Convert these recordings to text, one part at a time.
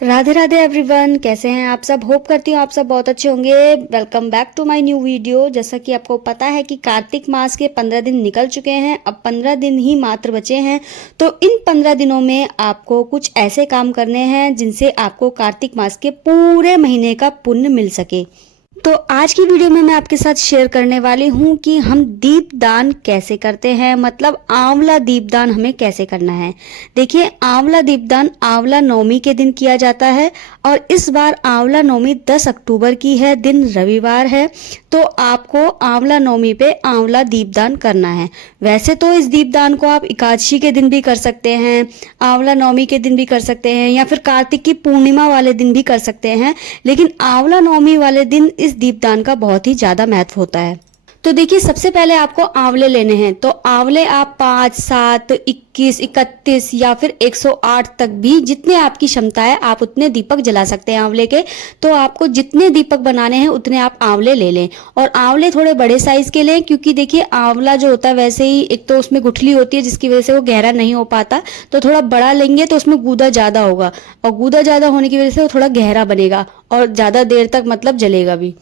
Radhe Radhe everyone, कैसे हैं आप सब। होप करती हूँ आप सब बहुत अच्छे होंगे। Welcome back to my new video. जैसा कि आपको पता है कि कार्तिक मास के 15 दिन निकल चुके हैं, अब 15 दिन ही मात्र बचे हैं। तो इन 15 दिनों में आपको कुछ ऐसे काम करने हैं जिनसे आपको कार्तिक मास के पूरे महीने का पुण्य मिल सके। तो आज की वीडियो में मैं आपके साथ शेयर करने वाली हूँ कि हम दीपदान कैसे करते हैं, मतलब आंवला दीपदान हमें कैसे करना है। देखिए, आंवला दीपदान आंवला नवमी के दिन किया जाता है और इस बार आंवला नवमी 10 अक्टूबर की है, दिन रविवार है। तो आपको आंवला नवमी पे आंवला दीपदान करना है। वैसे तो इस दीपदान को आप एकादशी के दिन भी कर सकते हैं, आंवला नवमी के दिन भी कर सकते हैं, या फिर कार्तिक की पूर्णिमा वाले दिन भी कर सकते हैं, लेकिन आंवला नवमी वाले दिन इस दीपदान का बहुत ही ज्यादा महत्व होता है। तो देखिए, सबसे पहले आपको आंवले लेने हैं। तो आंवले आप 5, 7, 21, 31 या फिर 108 तक भी, जितने आपकी क्षमता है आप उतने दीपक जला सकते हैं आंवले के। तो आपको जितने दीपक बनाने हैं उतने आप आंवले ले लें, और आंवले थोड़े बड़े साइज के लें, क्योंकि देखिए आंवला जो होता है वैसे ही एक तो उसमें गुठली होती है जिसकी वजह से वो गहरा नहीं हो पाता। तो थोड़ा बड़ा लेंगे तो उसमें गूदा ज्यादा होगा, और गूदा ज्यादा होने की वजह से वो थोड़ा गहरा बनेगा और ज्यादा देर तक मतलब जलेगा भी।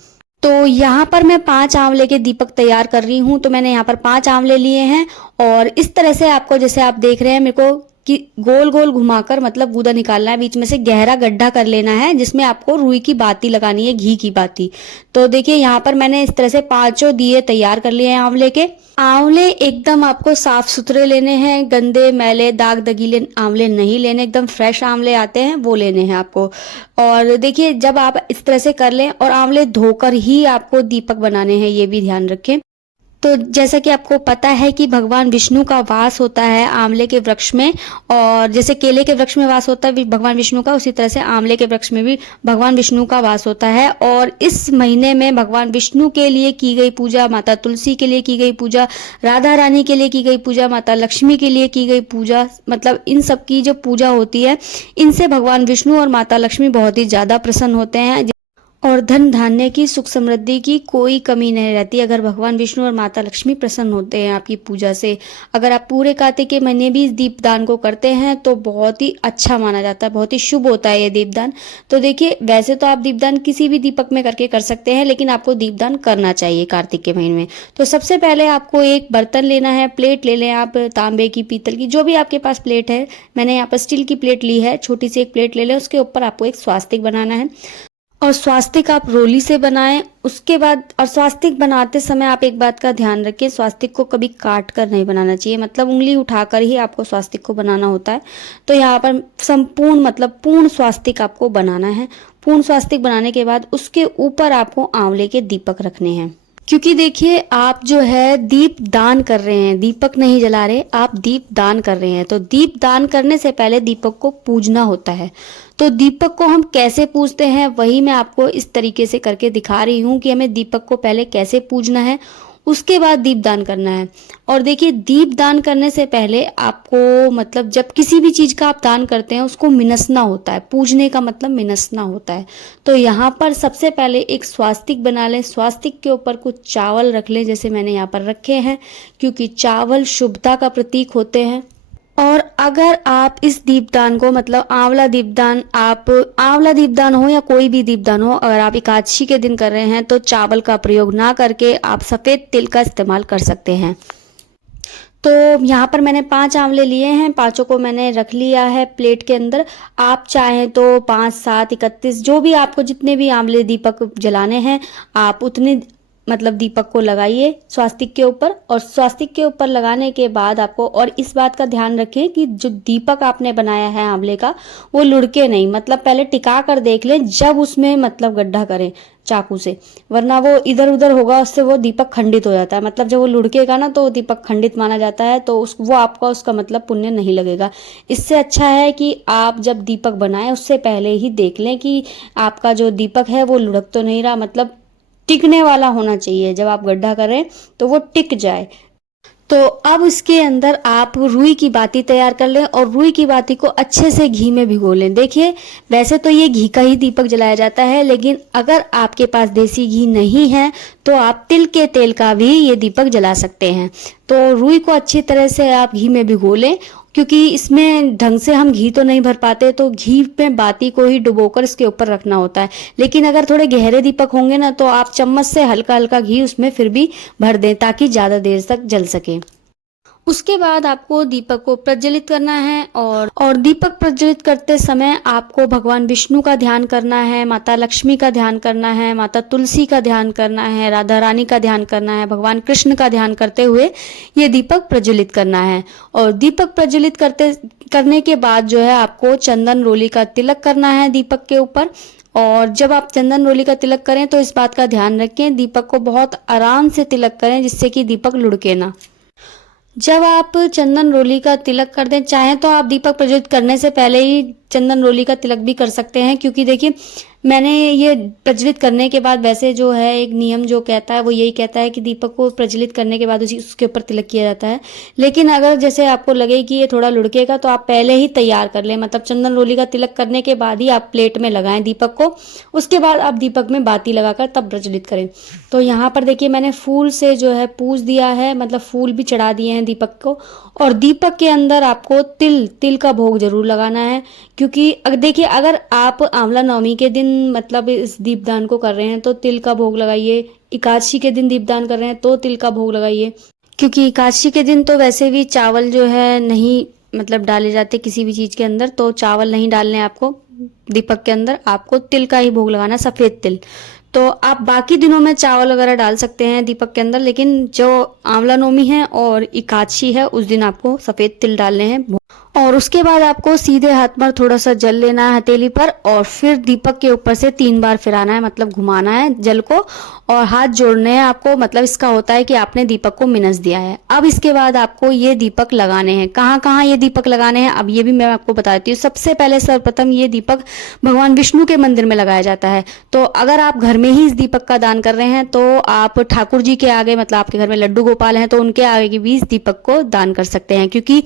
तो यहाँ पर मैं 5 आंवले के दीपक तैयार कर रही हूँ। तो मैंने यहाँ पर 5 आंवले लिए हैं, और इस तरह से आपको, जैसे आप देख रहे हैं मेरे को, कि गोल गोल घुमाकर मतलब गूदा निकालना है, बीच में से गहरा गड्ढा कर लेना है जिसमें आपको रुई की बाती लगानी है, घी की बाती। तो देखिए, यहाँ पर मैंने इस तरह से 5 दिए तैयार कर लिए हैं आंवले के। आंवले एकदम आपको साफ सुथरे लेने हैं, गंदे मैले दाग दगीले आंवले नहीं लेने, एकदम फ्रेश आंवले आते हैं वो लेने हैं आपको। और देखिए, जब आप इस तरह से कर लें, और आंवले धोकर ही आपको दीपक बनाने हैं, ये भी ध्यान रखें। तो जैसा कि आपको पता है कि भगवान विष्णु का वास होता है आंवले के वृक्ष में, और जैसे केले के वृक्ष में वास होता है भगवान विष्णु का, उसी तरह से आंवले के वृक्ष में भी भगवान विष्णु का वास होता है। और इस महीने में भगवान विष्णु के लिए की गई पूजा, माता तुलसी के लिए की गई पूजा, राधा रानी के लिए की गई पूजा, माता लक्ष्मी के लिए की गई पूजा, मतलब इन सब की जो पूजा होती है, इनसे भगवान विष्णु और माता लक्ष्मी बहुत ही ज्यादा प्रसन्न होते हैं, और धन धान्य की, सुख समृद्धि की कोई कमी नहीं रहती अगर भगवान विष्णु और माता लक्ष्मी प्रसन्न होते हैं आपकी पूजा से। अगर आप पूरे कार्तिक के महीने भी इस दीपदान को करते हैं तो बहुत ही अच्छा माना जाता है, बहुत ही शुभ होता है ये दीपदान। तो देखिए, वैसे तो आप दीपदान किसी भी दीपक में करके कर सकते हैं, लेकिन आपको दीपदान करना चाहिए कार्तिक के महीने में। तो सबसे पहले आपको एक बर्तन लेना है, प्लेट ले लें आप, तांबे की, पीतल की, जो भी आपके पास प्लेट है। मैंने यहाँ पर स्टील की प्लेट ली है, छोटी सी एक प्लेट ले लें। उसके ऊपर आपको एक स्वास्तिक बनाना है, और स्वास्तिक आप रोली से बनाएं। उसके बाद, और स्वास्तिक बनाते समय आप एक बात का ध्यान रखें, स्वास्तिक को कभी काट कर नहीं बनाना चाहिए, मतलब उंगली उठाकर ही आपको स्वास्तिक को बनाना होता है। तो यहाँ पर संपूर्ण, मतलब पूर्ण स्वास्तिक आपको बनाना है। पूर्ण स्वास्तिक बनाने के बाद उसके ऊपर आपको आंवले के दीपक रखने हैं, क्योंकि देखिए, आप जो है दीप दान कर रहे हैं, दीपक नहीं जला रहे, आप दीप दान कर रहे हैं। तो दीप दान करने से पहले दीपक को पूजना होता है। तो दीपक को हम कैसे पूजते हैं, वही मैं आपको इस तरीके से करके दिखा रही हूँ कि हमें दीपक को पहले कैसे पूजना है, उसके बाद दीप दान करना है। और देखिए, दीप दान करने से पहले आपको, मतलब जब किसी भी चीज का आप दान करते हैं उसको मिनसना होता है। पूजने का मतलब मिनसना होता है। तो यहाँ पर सबसे पहले एक स्वास्तिक बना लें, स्वास्तिक के ऊपर कुछ चावल रख लें, जैसे मैंने यहाँ पर रखे हैं, क्योंकि चावल शुभता का प्रतीक होते हैं। और अगर आप इस दीपदान को, मतलब आंवला दीपदान, आप आंवला दीपदान हो या कोई भी दीपदान हो, अगर आप एकादशी के दिन कर रहे हैं तो चावल का प्रयोग ना करके आप सफेद तिल का इस्तेमाल कर सकते हैं। तो यहाँ पर मैंने 5 आंवले लिए हैं, 5 को मैंने रख लिया है प्लेट के अंदर। आप चाहें तो 5, 7, 31, जो भी आपको जितने भी आंवले दीपक जलाने हैं, आप उतने, मतलब दीपक को लगाइए स्वास्तिक के ऊपर। और स्वास्तिक के ऊपर लगाने के बाद आपको, और इस बात का ध्यान रखें कि जो दीपक आपने बनाया है आंवले का, वो लुढ़के नहीं, मतलब पहले टिका कर देख लें जब उसमें मतलब गड्ढा करें चाकू से, वरना वो इधर उधर होगा, उससे वो दीपक खंडित हो जाता है। मतलब जब वो लुढ़केगा ना तो वो दीपक खंडित माना जाता है, तो वो आपका उसका मतलब पुण्य नहीं लगेगा। इससे अच्छा है कि आप जब दीपक बनाएं उससे पहले ही देख लें कि आपका जो दीपक है वो लुढ़क तो नहीं रहा, मतलब टिकने वाला होना चाहिए। जब आप गड्ढा करें तो वो टिक जाए। तो अब इसके अंदर आप रुई की बाती तैयार कर लें, और रुई की बाती को अच्छे से घी में भिगो लें। देखिए, वैसे तो ये घी का ही दीपक जलाया जाता है, लेकिन अगर आपके पास देसी घी नहीं है तो आप तिल के तेल का भी ये दीपक जला सकते हैं। तो रुई को अच्छी तरह से आप घी में भिगो लें, क्योंकि इसमें ढंग से हम घी तो नहीं भर पाते, तो घी में बाती को ही डुबोकर इसके ऊपर रखना होता है। लेकिन अगर थोड़े गहरे दीपक होंगे ना, तो आप चम्मच से हल्का हल्का घी उसमें फिर भी भर दें ताकि ज़्यादा देर तक जल सके। उसके बाद आपको दीपक को प्रज्वलित करना है और दीपक प्रज्वलित करते समय आपको भगवान विष्णु का ध्यान करना है, माता लक्ष्मी का ध्यान करना है, माता तुलसी का ध्यान करना है, राधा रानी का ध्यान करना है, भगवान कृष्ण का ध्यान करते हुए ये दीपक प्रज्वलित करना है। और दीपक प्रज्वलित करने के बाद जो है आपको चंदन रोली का तिलक करना है दीपक के ऊपर। और जब आप चंदन रोली का तिलक करें तो इस बात का ध्यान रखें, दीपक को बहुत आराम से तिलक करें जिससे कि दीपक लुढ़के ना। जब आप चंदन रोली का तिलक कर दें, चाहे तो आप दीपक प्रज्वलित करने से पहले ही चंदन रोली का तिलक भी कर सकते हैं, क्योंकि देखिए मैंने ये प्रज्वलित करने के बाद वैसे जो है एक नियम जो कहता है वो यही कहता है कि दीपक को प्रज्वलित करने के बाद उसके ऊपर तिलक किया जाता है। लेकिन अगर जैसे आपको लगे कि ये थोड़ा लुढ़केगा तो आप पहले ही तैयार कर लें, मतलब चंदन रोली का तिलक करने के बाद ही आप प्लेट में लगाएं दीपक को। उसके बाद आप दीपक में बाती लगाकर तब प्रज्वलित करें। तो यहाँ पर देखिए मैंने फूल से जो है पूज दिया है, मतलब फूल भी चढ़ा दिए हैं दीपक को। और दीपक के अंदर आपको तिल का भोग जरूर लगाना है, क्योंकि देखिए अगर आप आंवला नवमी के दिन मतलब इस दीपदान को कर रहे हैं तो तिल का भोग लगाइए। एकादशी के दिन दीपदान कर रहे हैं तो तिल का भोग लगाइए, क्योंकि एकादशी के दिन तो वैसे भी चावल जो है नहीं मतलब डाले जाते किसी भी चीज के अंदर, तो चावल नहीं डालने आपको दीपक के अंदर, आपको तिल का ही भोग लगाना, सफेद तिल। तो आप बाकी दिनों में चावल वगैरह डाल सकते हैं दीपक के अंदर, लेकिन जो आंवला नवमी है और एकादशी है उस दिन आपको सफेद तिल डालने हैं। और उसके बाद आपको सीधे हाथ पर थोड़ा सा जल लेना है हथेली पर और फिर दीपक के ऊपर से 3 बार फिराना है, मतलब घुमाना है जल को, और हाथ जोड़ने हैं आपको। मतलब इसका होता है कि आपने दीपक को मिनस दिया है। अब इसके बाद आपको ये दीपक लगाने हैं। कहाँ कहाँ ये दीपक लगाने हैं अब ये भी मैं आपको बताती हूँ। सबसे पहले सर्वप्रथम ये दीपक भगवान विष्णु के मंदिर में लगाया जाता है। तो अगर आप घर में ही इस दीपक का दान कर रहे हैं तो आप ठाकुर जी के आगे, मतलब आपके घर में लड्डू गोपाल हैं तो उनके आगे भी इस दीपक को दान कर सकते हैं, क्योंकि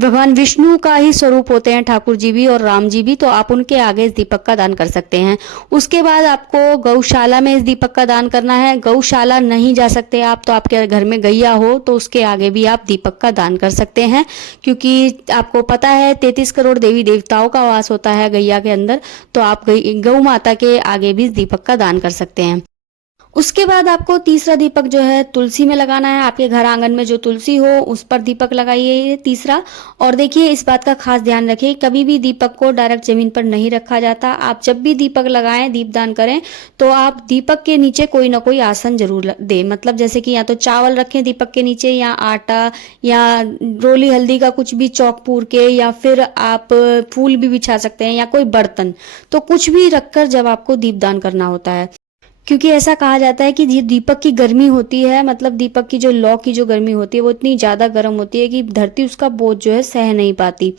भगवान विष्णु का ही स्वरूप होते हैं ठाकुर जी भी और राम जी भी, तो आप उनके आगे इस दीपक का दान कर सकते हैं। उसके बाद आपको गौशाला में इस दीपक का दान करना है। गौशाला नहीं जा सकते आप तो आपके घर में गैया हो तो उसके आगे भी आप दीपक का दान कर सकते हैं, क्योंकि आपको पता है 33 करोड़ देवी देवताओं का वास होता है गैया के अंदर, तो आप गौ माता के आगे भी इस दीपक का दान कर सकते हैं। उसके बाद आपको तीसरा दीपक जो है तुलसी में लगाना है। आपके घर आंगन में जो तुलसी हो उस पर दीपक लगाइए, ये तीसरा। और देखिए इस बात का खास ध्यान रखिए, कभी भी दीपक को डायरेक्ट जमीन पर नहीं रखा जाता। आप जब भी दीपक लगाएं, दीपदान करें, तो आप दीपक के नीचे कोई ना कोई आसन जरूर दें। मतलब जैसे कि या तो चावल रखें दीपक के नीचे, या आटा, या रोली हल्दी का कुछ भी चौक पूर के, या फिर आप फूल भी बिछा सकते हैं, या कोई बर्तन, तो कुछ भी रखकर जब आपको दीपदान करना होता है। क्योंकि ऐसा कहा जाता है कि ये दीपक की गर्मी होती है, मतलब दीपक की जो लौ की जो गर्मी होती है वो इतनी ज़्यादा गर्म होती है कि धरती उसका बोझ जो है सह नहीं पाती।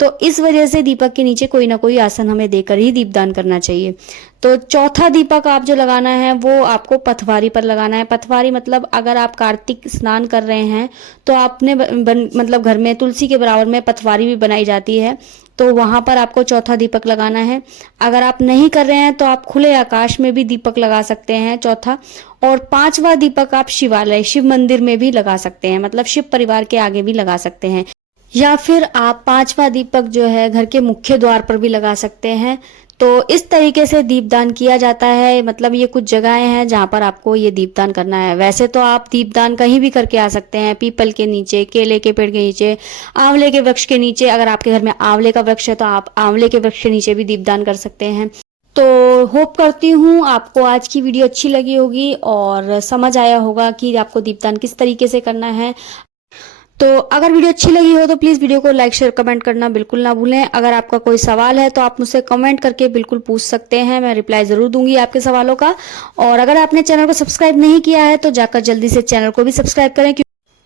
तो इस वजह से दीपक के नीचे कोई ना कोई आसन हमें देकर ही दीपदान करना चाहिए। तो चौथा दीपक आप जो लगाना है वो आपको पथवारी पर लगाना है। पथवारी मतलब अगर आप कार्तिक स्नान कर रहे हैं तो आपने मतलब घर में तुलसी के बराबर में पथवारी भी बनाई जाती है, तो वहां पर आपको चौथा दीपक लगाना है। अगर आप नहीं कर रहे हैं तो आप खुले आकाश में भी दीपक लगा सकते हैं चौथा। और 5वां दीपक आप शिवालय, शिव मंदिर में भी लगा सकते हैं, मतलब शिव परिवार के आगे भी लगा सकते हैं। या फिर आप 5वां दीपक जो है घर के मुख्य द्वार पर भी लगा सकते हैं। तो इस तरीके से दीपदान किया जाता है। मतलब ये कुछ जगहें हैं जहाँ पर आपको ये दीपदान करना है। वैसे तो आप दीपदान कहीं भी करके आ सकते हैं, पीपल के नीचे, केले के पेड़ के नीचे, आंवले के वृक्ष के नीचे। अगर आपके घर में आंवले का वृक्ष है तो आप आंवले के वृक्ष के नीचे भी दीपदान कर सकते हैं। तो होप करती हूँ आपको आज की वीडियो अच्छी लगी होगी और समझ आया होगा कि आपको दीपदान किस तरीके से करना है। तो अगर वीडियो अच्छी लगी हो तो प्लीज़ वीडियो को लाइक शेयर कमेंट करना बिल्कुल ना भूलें। अगर आपका कोई सवाल है तो आप मुझसे कमेंट करके बिल्कुल पूछ सकते हैं, मैं रिप्लाई ज़रूर दूंगी आपके सवालों का। और अगर आपने चैनल को सब्सक्राइब नहीं किया है तो जाकर जल्दी से चैनल को भी सब्सक्राइब करें,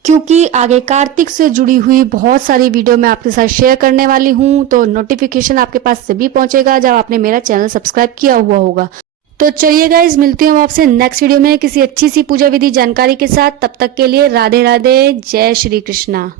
क्योंकि आगे कार्तिक से जुड़ी हुई बहुत सारी वीडियो मैं आपके साथ शेयर करने वाली हूँ। तो नोटिफिकेशन आपके पास तभी पहुंचेगा जब आपने मेरा चैनल सब्सक्राइब किया हुआ होगा। तो चलिए गाइस, मिलती हूँ आपसे नेक्स्ट वीडियो में किसी अच्छी सी पूजा विधि जानकारी के साथ। तब तक के लिए राधे राधे, जय श्री कृष्णा।